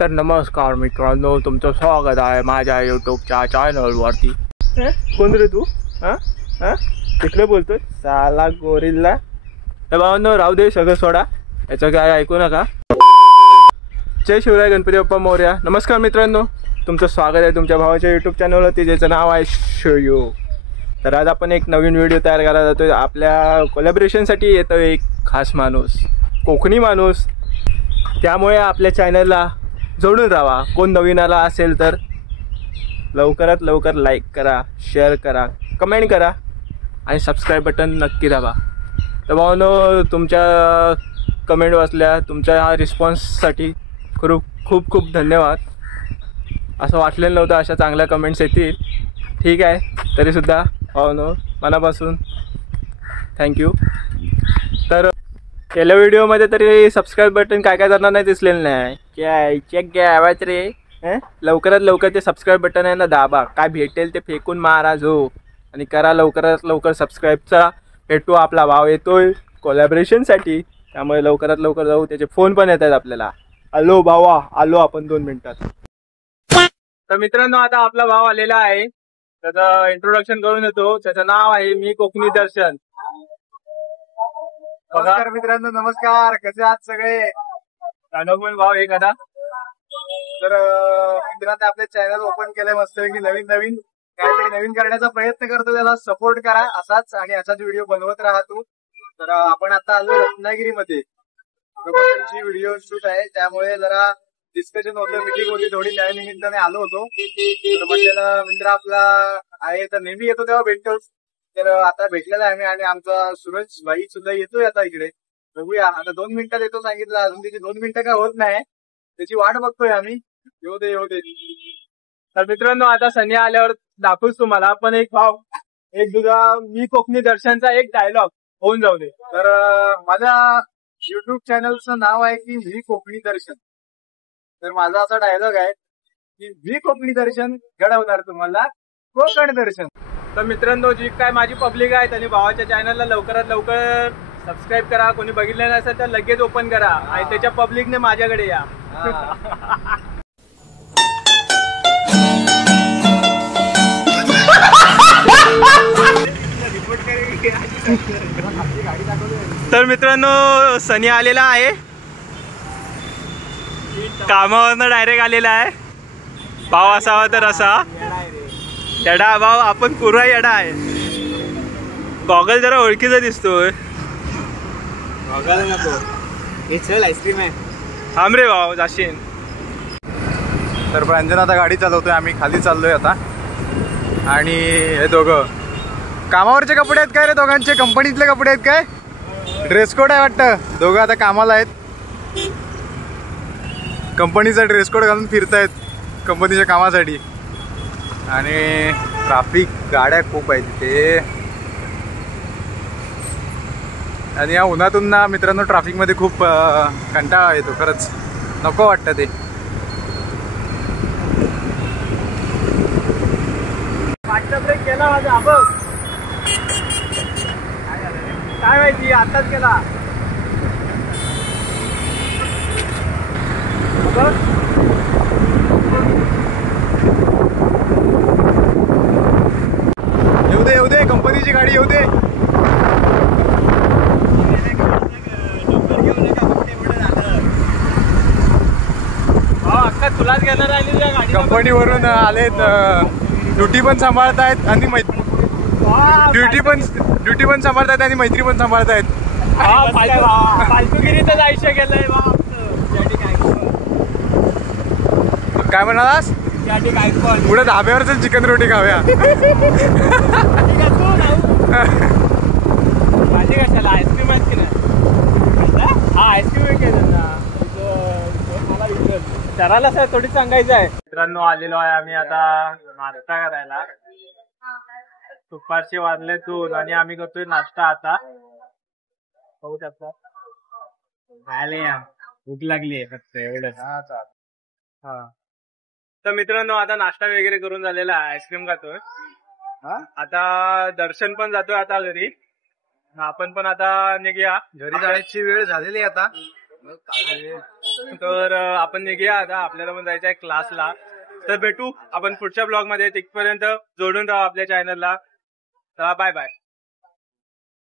तर नमस्कार मित्रांनो, तुमचं स्वागत आहे माझ्या यूट्यूबच्या चॅनलवरती. कोण रे तू? हां हां तिकडे बोलतोय साला गोरिल्ला. तर भावांनो, राहू दे, सगळं सोडा, याचं काय ऐकू नका. जय शिवराय, गणपती बाप्पा मोरया. नमस्कार मित्रांनो, तुमचं स्वागत आहे तुमच्या भावाच्या यूट्यूब चॅनलवरती, ज्याचं नाव आहे शोयू. तर आज आपण एक नवीन व्हिडिओ तयार करायला जातो. आपल्या कोलॅबरेशनसाठी येतो एक खास माणूस, कोकणी माणूस. त्यामुळे आपल्या चॅनलला जोडून राहा. कोण नवीन आला असेल तर लवकरात लवकर लाईक करा, शेअर करा, कमेंट करा आणि सबस्क्राईब बटन नक्की दाबा. तर भावांनो, तुमच्या कमेंट वाचल्या, तुमच्या ह्या रिस्पॉन्ससाठी खूप खूप खूप धन्यवाद. असं वाटलेलं नव्हतं अशा चांगल्या कमेंट्स येतील. ठीक आहे, तरीसुद्धा भावांनो, मनापासून थँक्यू. तर पहिल्या व्हिडिओमध्ये तरी सबस्क्राईब बटन काय जणांना नाही दिसलेलं नाही. काय चेक घ्या आवाज रे. लवकरात लवकर ते सबस्क्राईब बटन आहे ना दाबा. काय भेटेल ते फेकून मारा जो, आणि करा लवकरात लवकर सबस्क्राईबचा. भेटू, आपला भाव येतोय कोलॅबरेशनसाठी, त्यामुळे लवकरात लवकर जाऊ. त्याचे फोन पण येत आहेत आपल्याला. आलो भावा, आलो आपण 2 मिनिटात. तर मित्रांनो, आता आपला भाव आलेला आहे. त्याचं इंट्रोडक्शन करून येतो. त्याचं नाव आहे मी कोकणी दर्शन. नमस्कार मित्रांनो, नमस्कार. कसे आहात सगळे? अनुकूल भाव एक आता. तर मित्रांनो, आपले चॅनल ओपन केलंय मस्त की नवीन नवीन काहीतरी नवीन करण्याचा प्रयत्न करतो. त्याला सपोर्ट करा असाच, आणि असाच व्हिडिओ बनवत राहा तू. तर आपण आता आलो रत्नागिरीमध्ये. त्यांची व्हिडिओ शूट आहे, त्यामुळे जरा डिस्कशन होतं, मीटिंग होती थोडी, त्या निमित्ताने आलो होतो. तर म्हटलेला मित्र आपला आहे, तर नेहमी येतो तेव्हा भेटतो. तर आता भेटलेला आहे आम्ही, आणि आमचा सूरज भाई सुद्धा येतोय आता इकडे. बघूया, आता 2 मिनिटात येतो सांगितलं, अजून त्याची 2 मिनिटं काय होत नाही, त्याची वाट बघतोय आम्ही. येऊ दे येऊ दे. तर मित्रांनो, आता सनी आल्यावर दाखवूच तुम्हाला. पण एक भाव, एक तुझा मी कोकणी दर्शनचा एक डायलॉग होऊन जाऊ दे. तर माझ्या युट्यूब चॅनलचं नाव आहे की मी कोकणी दर्शन. तर माझा असा डायलॉग आहे की मी कोकणी दर्शन घडवणार तुम्हाला कोकण दर्शन. तर मित्रांनो, जी काय माझी पब्लिक आहे त्यांनी भावाच्या चॅनलला लवकरात लवकर सबस्क्राईब करा. कोणी बघितलं नसेल तर लगेच ओपन करा, आणि त्याच्या पब्लिकने माझ्याकडे या. तर मित्रांनो, सनी आलेला आहे कामावरनं, डायरेक्ट आलेला आहे. भाव असावा तर असा येडा भाव, आपण पुरा येडा आहे. गॉगल जरा ओळखीचा दिसतोय. गॉगल नको, हे चल आईस्क्रीम आहे. थांब रे भाव, जाशीन. तर प्रांजन आता गाडी चालवतोय, आम्ही खाली चाललोय आता. आणि हे दोघं कामावरचे कपडे आहेत काय रे दोघांचे? कंपनीतले कपडे आहेत काय? ड्रेस कोड आहे वाटतं. दोघं आता कामाला आहेत, कंपनीचा ड्रेस कोड घालून फिरतायत कंपनीच्या कामासाठी. आणि ट्रॅफिक, गाड्या खूप आहेत तिथे. आणि या उन्हातून ना मित्रांनो, ट्रॅफिकमध्ये खूप कंटाळा येतो खरंच, नको वाटतं ते. ब्रेक केला माझा बघ, काय माहिती आताच केला बघ. येऊ दे कंपनीची गाडी येऊ दे. अख्खा तुलाच घेणार आली त्या गाडी. कंपनीवरून आलेत, ड्युटी पण सांभाळतायत आणि ड्युटी पण सांभाळतायत आणि मैत्री पण सांभाळतायत. फालतूगिरीच आयुष्य गेलंय. काय म्हणालास? पुढे धाब्यावरच चिकन रोटी खाऊया. माझी कशाला आईस्क्रीम आहेत की नाही? हा आईस्क्रीम केलं ना, चराला सर थोडी सांगायचं आहे. मित्रांनो, आलेलो आहे आम्ही आता नाश्ता करायला. दुपारचे वाजले 2 आणि आम्ही करतोय नाश्ता आता. बघू शकता, भूक लागली आहे फक्त एवढंच. हा, तर मित्रांनो, आता नाश्ता वगैरे करून झालेला आहे, आईस्क्रीम खातोय. आता दर्शन पण जातोय आता घरी. आपण पण आता निघूया. घरी जाण्याची वेळ झालेली आता. तर आपण निघूया आता, आपल्याला पण जायचं आहे क्लासला. तर भेटू आपण पुढच्या ब्लॉग मध्ये. तिथपर्यंत जोडून राहा आपल्या चॅनलला. Bye bye.